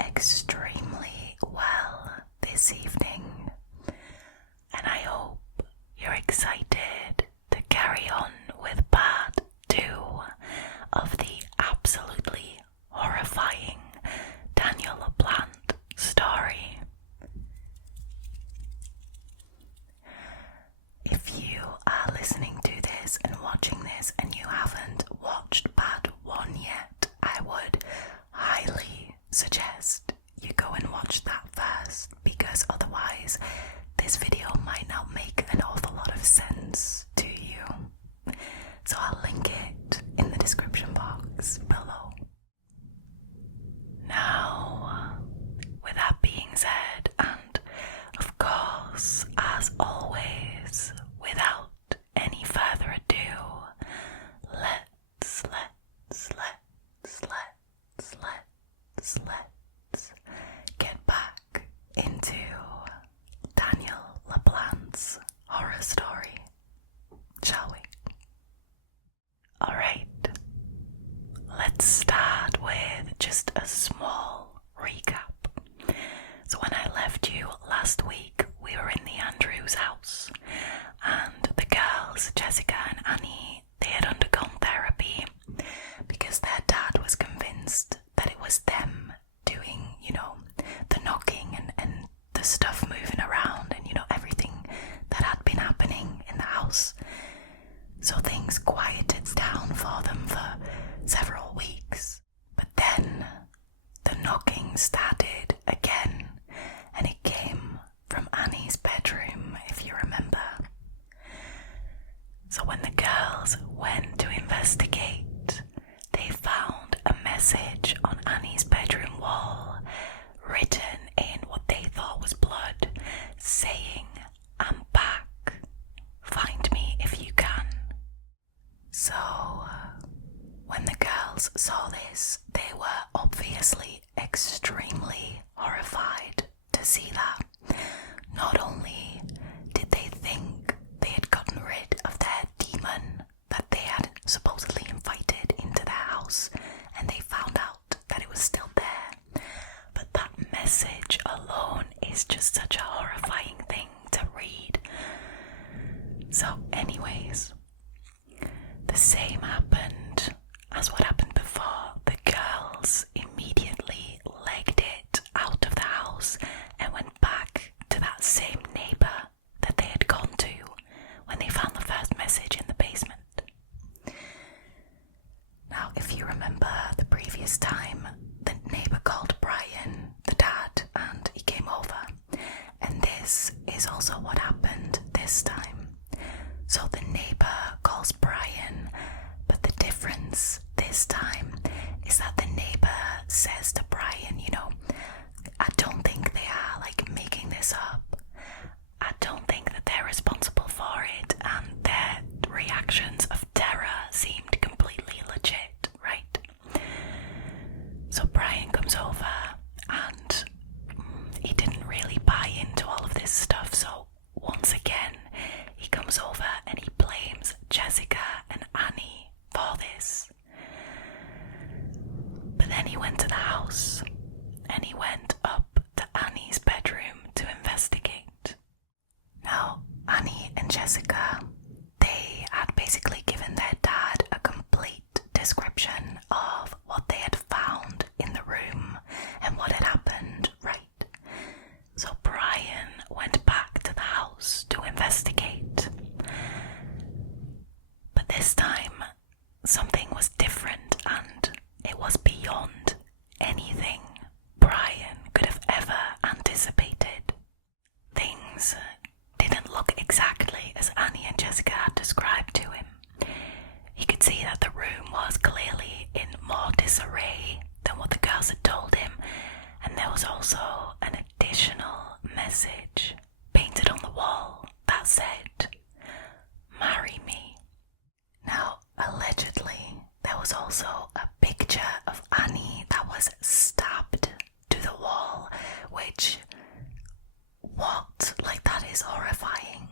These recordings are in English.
extremely well this evening, and I hope you're excited to carry on with part 2 of the absolutely horrifying Daniel LaPlante story. If you are listening to this and watching this and you haven't watched part 1 yet, I would highly suggest you go and watch that first, because otherwise this video might not make an awful lot of sense to you. So I'll link it in the description box below. Now, with that being said, and of course, as always, without any further ado, let's get back into Daniel LaPlante's horror story, shall we? Alright, let's start with just a small recap. So when I left you last week, we were in the Andrews house, and the girls, Jessica and Annie, they had undergone therapy because their dad was convinced that it was them doing, the knocking and the stuff moving around and, everything that had been happening in the house. So things quieted down for them for several weeks. But then the knocking started again, and it came from Annie's bedroom, if you remember. So when the girls went to investigate, they found a message on Annie's bedroom wall, written in what they thought was blood, saying, "I'm back. Find me if you can." So when the girls saw this, they were obviously extremely horrified to see that. Not only did they think they had gotten rid of their demon that they had supposedly invited into their house, and they found out that it was still there, but that message alone is just such a horrifying thing to read. So anyways, the same happened as what happened before. The girls immediately legged it out of the house and went back to that same neighbour that they had gone to when they found the first message in the basement. Now, if you remember the previous time, the neighbour called Brian, the dad, and he came over. And this is also what happened this time. So the neighbour calls Brian, but the difference this time is that the neighbour says to Brian, I don't think they are making this up. I don't think that they're responsible for it, and their reactions of terror seemed completely legit, right? So Brian comes over, and he didn't really buy into all of this stuff, so once again he comes over and he blames Jessica and Annie for this. But then he went to the house, and he went up to Annie's bedroom to investigate. Now, Annie and Jessica, they had basically given their dad a complete description of what they had found in the room and what had happened, right? So Brian went back to the house to investigate. But this time, something was different, and it was beyond anything Brian could have ever anticipated. Things didn't look exactly as Annie and Jessica had described to him. He could see that the room was clearly in more disarray than what the girls had told him, and there was also an additional message painted on the wall that said, "Marry me." Now, allegedly, there was also a picture of Annie that was stabbed to the wall, which, that is horrifying.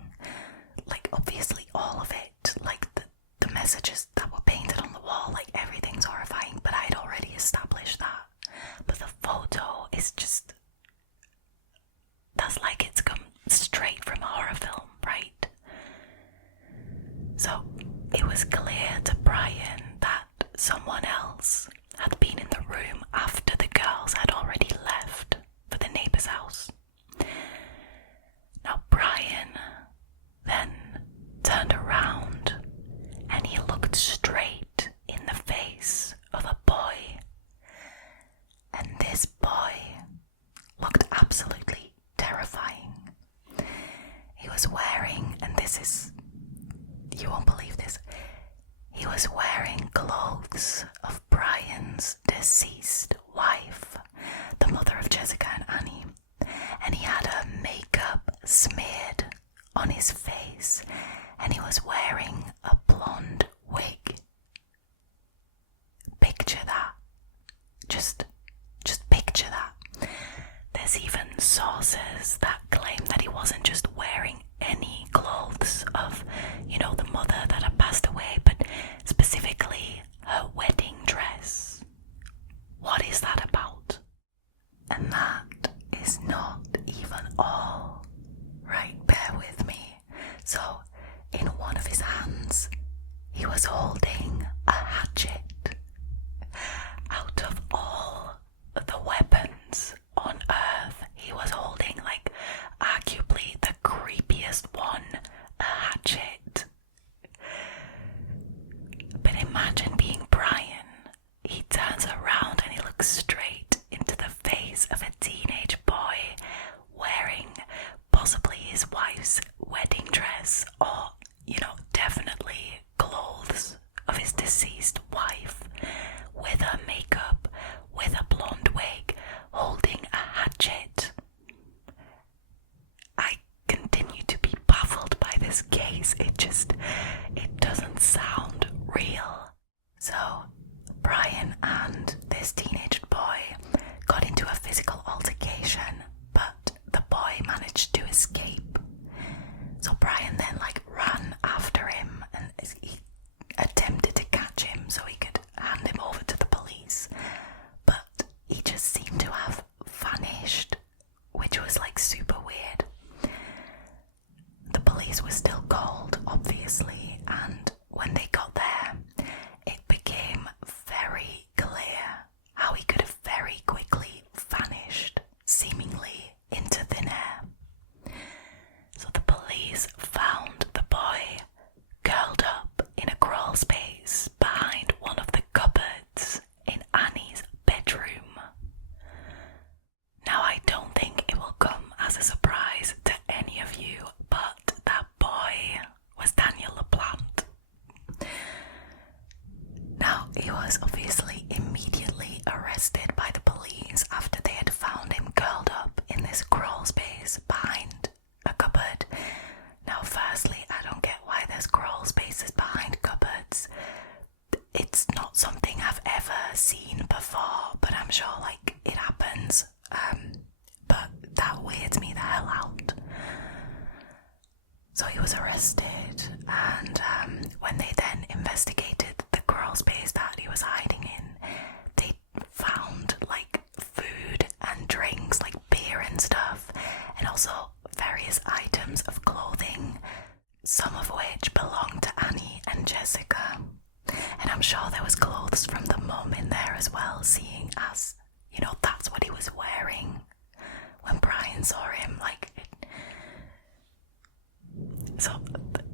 Obviously all of it, the messages that were painted on the wall, everything's horrifying, but I'd already established that. But the photo is that's like it's come straight from a horror film, right? So it was clear to Brian that someone else had been in the room after the girls had already left for the neighbour's house. Now Brian then turned around and he looked straight in the face of a boy. And this boy looked absolutely terrifying. He was wearing, and you won't believe this, he was wearing clothes of Brian's deceased wife, the mother of Jessica and Annie, and he had her makeup smeared on his face, and he was wearing a blonde wig. Picture that. Just picture that. There's even sources that claim that he wasn't just wearing any clothes of, the mother that had passed away, but specifically her wedding dress. What is that about? And that is not even all. Right, bear with me. So, in one of his hands, he was holding a hatchet. Out of all the weapons on earth, he was holding, arguably the creepiest one, a hatchet. But imagine being Brian. He turns around and he looks straight into the face of a teenage boy wearing possibly his wife's wedding dress, or, definitely clothes of his deceased wife, with her makeup, with a blonde wig, holding a hatchet. I continue to be baffled by this case. It doesn't sound real. So, Brian and this teenage boy got into a physical altercation, but the boy managed to escape. So Brian then ran after him, and he attempted to catch him so he could hand him over to the police, but he just seemed to have vanished, which was super weird. The police were still called, obviously, and when they got there, it became very clear how he could have very quickly vanished, seemingly into thin air. So the police found the boy curled up in a crawl space behind one of the cupboards in Annie's bedroom. Now, I don't think it will come as a surprise to any of you, but that boy was Daniel LaPlante. Now, he was obviously immediately arrested by the police after they had found him curled up in this crawl space behind a cupboard. Now, firstly, I don't get why there's crawl spaces behind cupboards. It's not something I've ever seen before, but I'm sure it happens. But that weirds me the hell out. So he was arrested, and when they then investigated the crawl space that he was hiding in, they found food and drinks, beer and stuff, and also various items of clothing, some of which belonged to Annie and Jessica. And I'm sure there was clothes from the mum in there as well, seeing as, that's what he was wearing when Brian saw him. So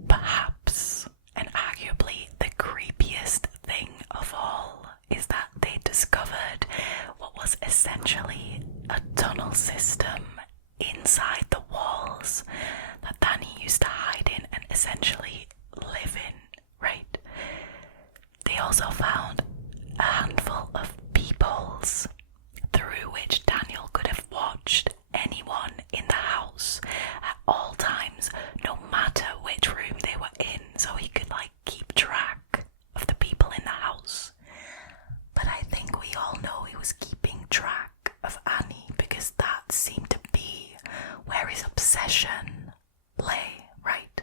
perhaps, and arguably the creepiest thing of all, is that they discovered what was essentially a tunnel system inside the walls that Danny used to hide in and essentially live in, right? They also found a handful of peepholes through which Daniel could have watched anyone in the house at all times, no matter which room they were in, so he could keep track of the people in the house. But I think we all know he was keeping track of Annie because that seemed to be where his obsession lay, right?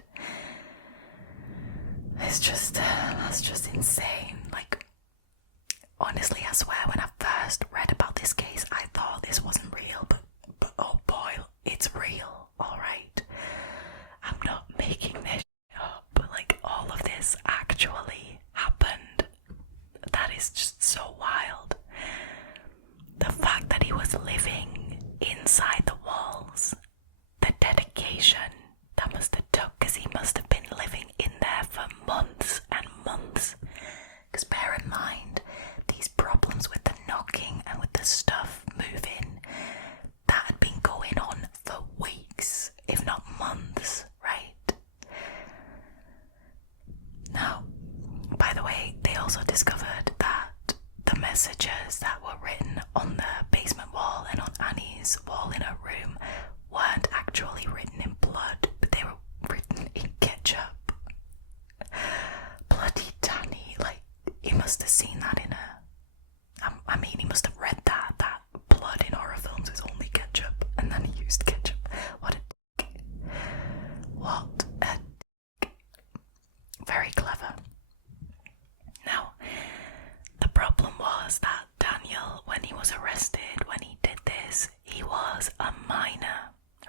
was a minor,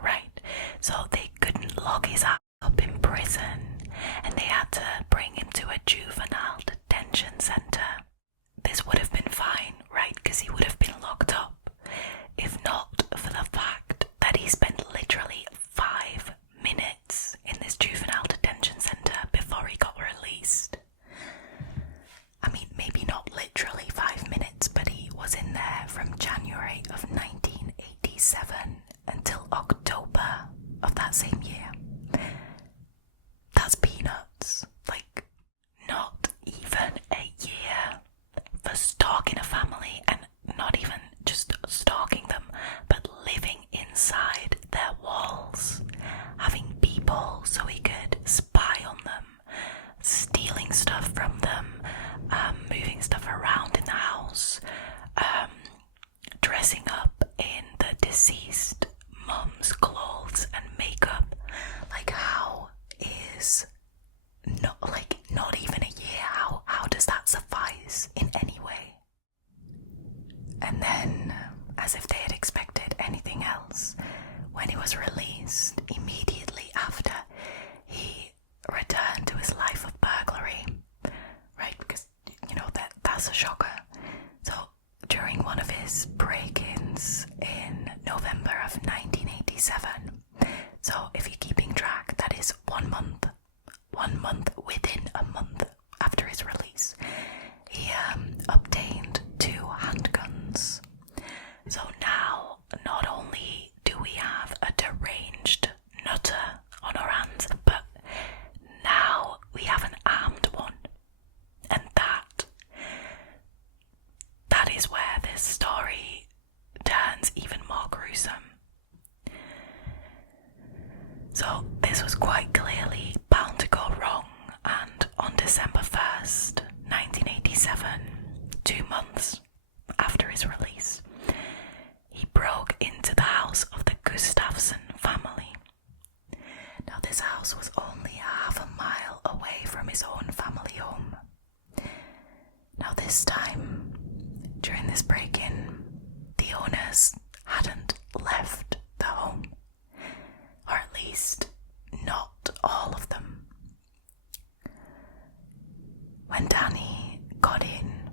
right? So they couldn't lock his ass up in prison, and they had to bring him to a juvenile detention centre. This would have been fine, right? Because he would have been locked up, if not for the fact that he spent literally 5 minutes in this juvenile detention centre before he got released. I mean, maybe not literally 5 minutes, but he was in there from January of 1987 until October of that same year. That's peanuts. Like, not even a year for stalking a family, and not even just stalking them, but living inside their walls, having people so he could spy on them, stealing stuff from them, moving stuff around in the house, dressing up in the deceased mum's clothes and makeup. Like, how is not even a year, how does that suffice in any way? And then, as if they had expected anything else, when he was released, immediately after, he returned to his life of burglary, right? Because, that's a shocker. So, during one of his break-ins in November of 1987, so if you're keeping track, that is 1 month within a month after his release, he obtained 2 handguns. So now, not only do we have a deranged nutter on our hands, but now we have an armed one. And that is where this story turns even more gruesome. So this was quite clearly bound to go wrong, and on December 1st, 1987, 2 months after his release, he broke into the house of the Gustafson family. Now, this house was only half a mile away from his own family home. Now, this time, during this break-in, the owners hadn't left the home, or at least not all of them. When Danny got in,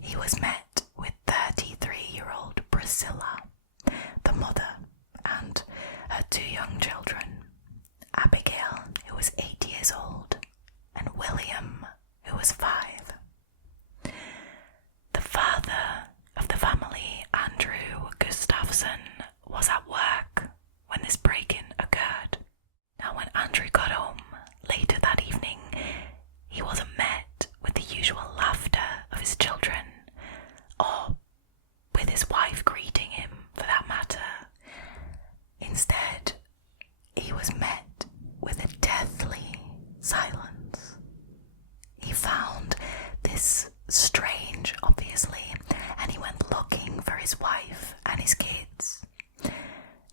he was met with 33-year-old Priscilla, the mother, and her 2 young children, Abigail, who was 8 years old, and William, who was 5. The father of the family, Andrew Gustafson, was at work when this break-in occurred. Now, when Andrew got home later that evening, he wasn't met with the usual laughter of his children, or with his wife greeting him, for that matter. Instead, he was met with a deathly silence. He found this strange, obviously, and he went looking for his wife and his kids.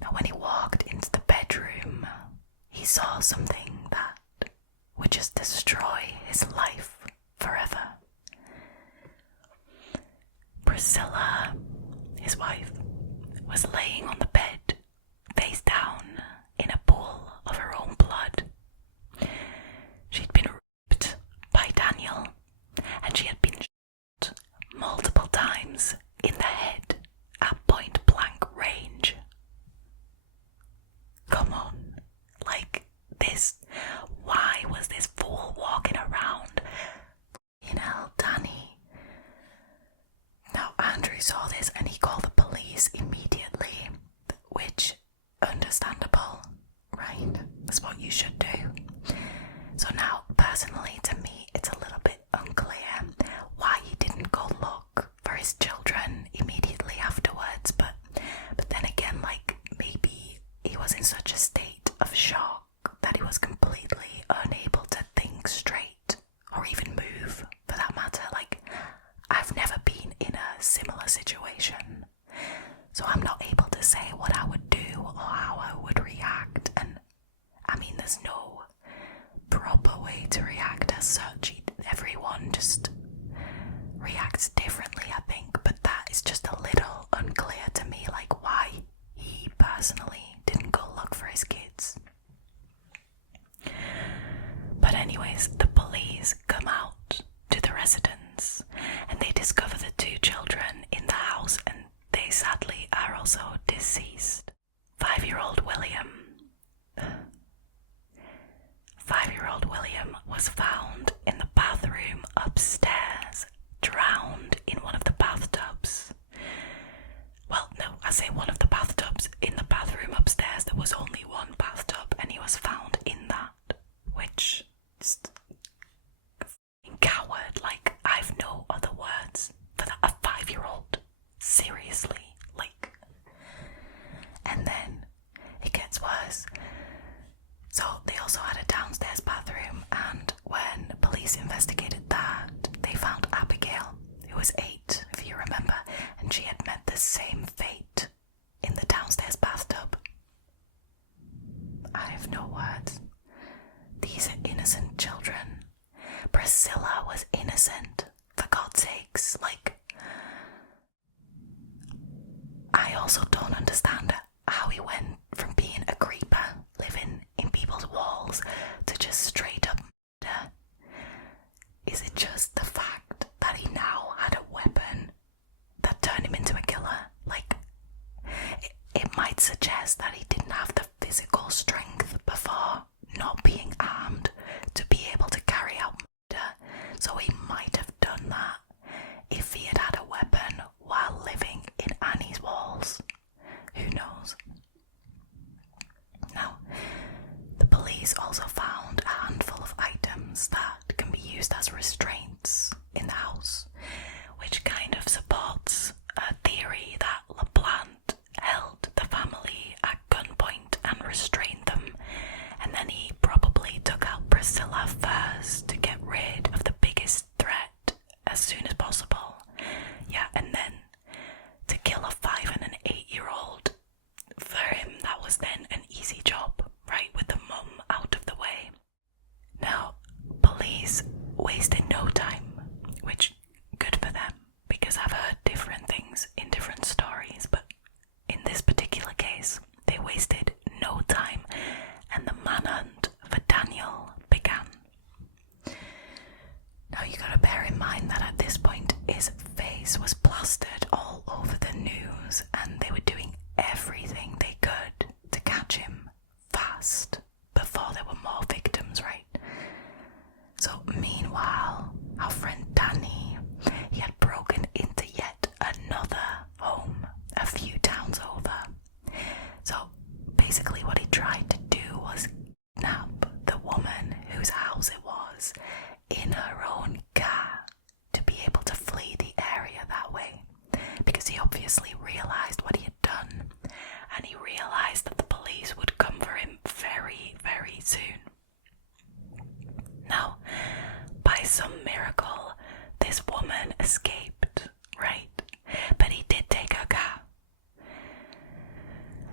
Now, when he walked into the bedroom, he saw something that would just destroy his life forever. Priscilla, his wife, was laying on the bed, face down, in a pool of her own blood. She'd been raped by Daniel, and she had been shot multiple times in the head at point-blank range. Come on, like this. Why was this fool walking around? Danny. Now, Andrew saw this and he called the police immediately, which, understandable, right? That's what you should do. So now, personally, to me, it's a little bit unclear why he didn't go look for his children immediately afterwards, but then again, maybe he was in such a state of shock that he was completely unable to think straight, or even move, for that matter. I've never been in a similar situation, so I'm not able to say what I would do or how I would react, and I mean, there's no proper way to react as such. Everyone just reacts differently, I think, but that is just a little unclear to me, why he deceased. 5-year-old William. 5-year-old William was found in the bathroom upstairs, drowned in one of the bathtubs. Well, no, I say one of the bathtubs. In the bathroom upstairs, there was only one bathtub, and he was found in that, which is coward. Like, I've no other words for that. A 5-year-old, seriously, like. And then it gets worse. So they also had a downstairs bathroom, and when police investigated that, they found Abigail, who was 8, if you remember, and she had met the same fate in the downstairs bathtub. I have no words. These are innocent children. Priscilla was innocent, for God's sakes. Like, I also don't understand how he went from being a creeper, living in people's walls, to just straight up murder. Is it just the fact that he now had a weapon that turned him into a killer? Like, it might suggest that he didn't have the physical strength before not being armed to be able to carry out murder, so he might have done that if he had had a weapon while living in Annie's walls. Who knows? Now, the police also found a handful of items that can be used as restraints in the house, which kind of supports a theory that LaPlante held the family at gunpoint and restrained them, and then he probably took out Priscilla first to get rid of the biggest threat as soon as possible. Yeah, and then to kill a 5 and an 8-year-old, for him that was then an easy job, right, with the mum out of the way. Now, police wasted no time, which good for them, because I've heard different things in different stories, but in this particular case, they wasted no time, and the manhunt for Daniel began. Now you gotta bear in mind that at this point his face was plastered all over the news, and they were doing everything they could to catch him fast before there were more victims, right? So meanwhile, our friend Danny, he had broken into yet another home a few towns over. So basically what he tried to do was kidnap the woman whose house it was in her own car to be able to flee the area that way, because he obviously realised what he had done, and he realised that the police would come for him very, very soon. Now, by some miracle, this woman escaped, right? But he did take her car.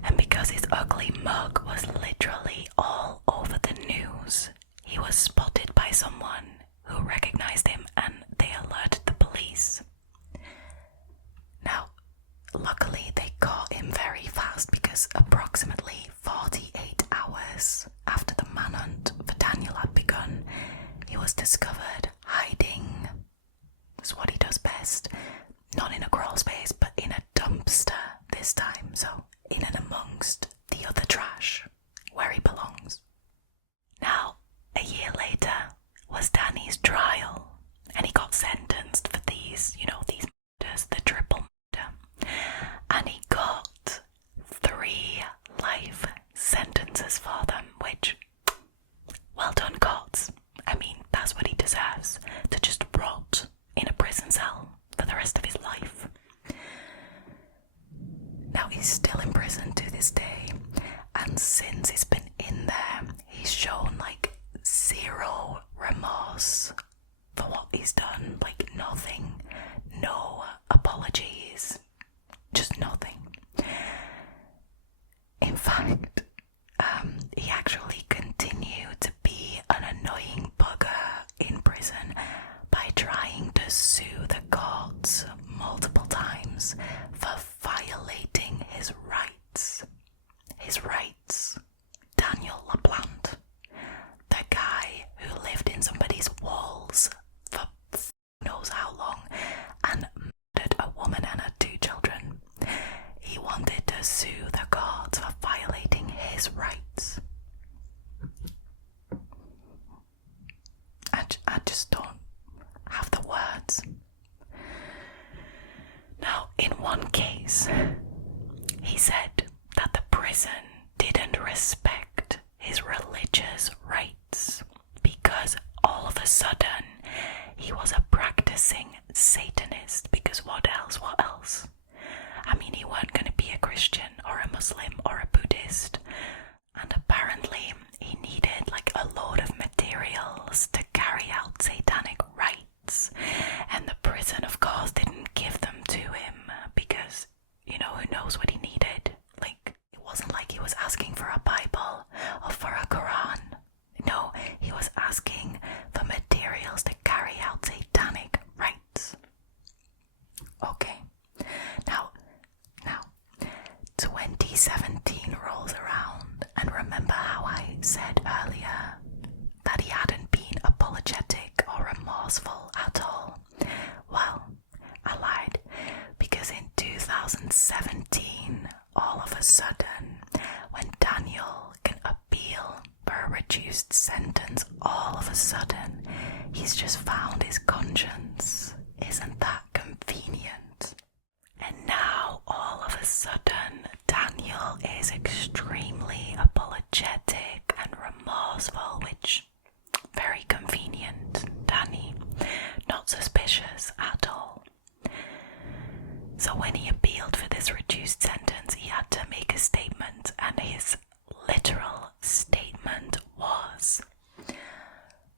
And because his ugly mug was literally all over the news, he was spotted by someone who recognised him, and they alerted the police. Now, luckily they caught him very fast, because approximately 48 hours after the manhunt for Daniel had begun, he was discovered hiding. That's what he does best. Not in a crawl space, but in a dumpster this time, so in and amongst the other trash, where he belongs. Now, a year later was Danny's trial, and he got sentenced for these murders, the triple murder, and he got 3 life sentences for them, which, well done, courts. I mean, that's what he deserves, to just rot in a prison cell for the rest of his life. Now, he's still in prison to this day, and since he's been in there, he's shown like 0 remorse for what he's done. Like, nothing, no apologies, just nothing. In fact, he actually continued to be an annoying bugger in prison by trying to sue the courts multiple times for violating his rights. His rights. Daniel LaPlante, the guy who lived in somebody's walls for knows how long and murdered a woman and her 2 children. He wanted to sue guards for violating his rights. I just don't have the words. Now, in one case, he said that the prison didn't respect his religious rights because all of a sudden he was a practicing Satanist. Because what else? I mean, he weren't going to be a Christian or a Muslim or a Buddhist. And apparently he needed like a load of materials to carry out satanic rites. And the prison, of course, didn't give them to him because, you know, who knows what he needed. Like, it wasn't like he was asking for a Bible or for a Quran. No, he was asking for materials to carry out satanic rites. Okay, now, 2017 rolls around, and remember how I said earlier that he hadn't been apologetic or remorseful at all? Well, I lied, because in 2017, all of a sudden, when Daniel can appeal for a reduced sentence, all of a sudden, he's just found his conscience. Isn't that convenient? And now, all of a sudden, Daniel is extremely apologetic and remorseful, which, very convenient, Danny. Not suspicious at all. So when he appealed for this reduced sentence, he had to make a statement, and his literal statement was,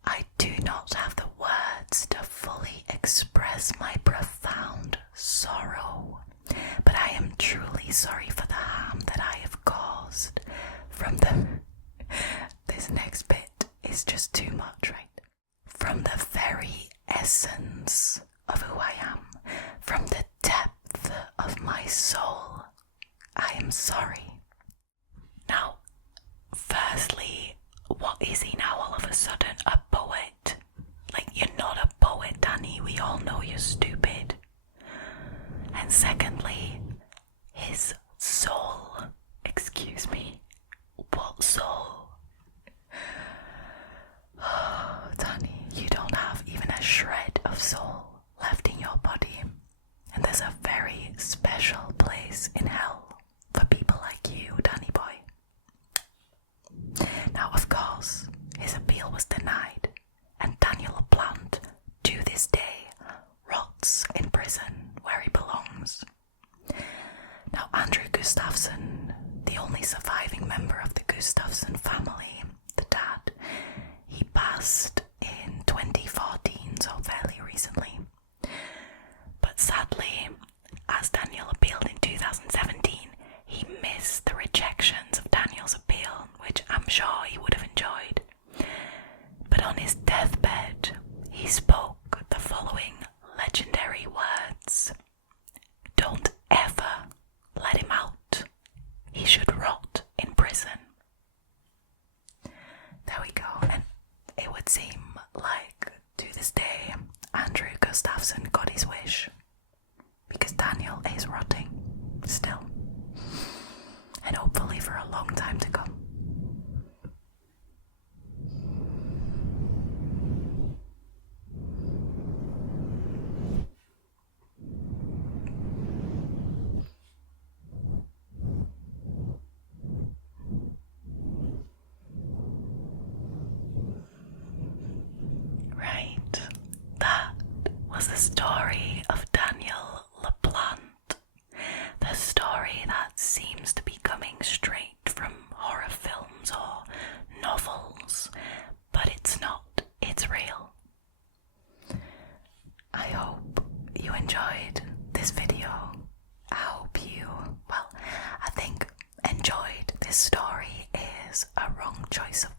"I do not have the words to fully express my profound sorrow, but I am truly sorry for the harm that I have caused from the..." This next bit is just too much, right? "From the very essence of who I am, from the depth of my soul, I am sorry." Now, firstly, what is he now all of a sudden? A poet? Like, you're not a poet, Danny. We all know you're stupid. And secondly, his soul. Excuse me. What soul? Oh, Danny, you don't have even a shred of soul left in your body. And there's a very special place in hell for people like you, Danny boy. Now, of course, his appeal was denied, and Daniel LaPlante, to this day, rots in prison where he belongs. Now, Andrew Gustafson, the only surviving member of the Gustafson family, the dad, he passed in 2014, so fairly recently. But sadly, as Daniel appealed in 2017, he missed the rejections of Daniel's appeal, which I'm sure he would have enjoyed. But on his deathbed, he spoke the following legendary words: "Don't ever let him out. He should rot in prison." There we go. And it would seem like, to this day, Andrew Gustafson got his wish, because Daniel is rotting still, and hopefully for a long time to come. Right, that was the story of Daniel LaPlante. The story that seems to be coming straight from horror films or novels, but it's not, it's real. I hope you enjoyed this video. I hope you, well, I think enjoyed this story is a wrong choice of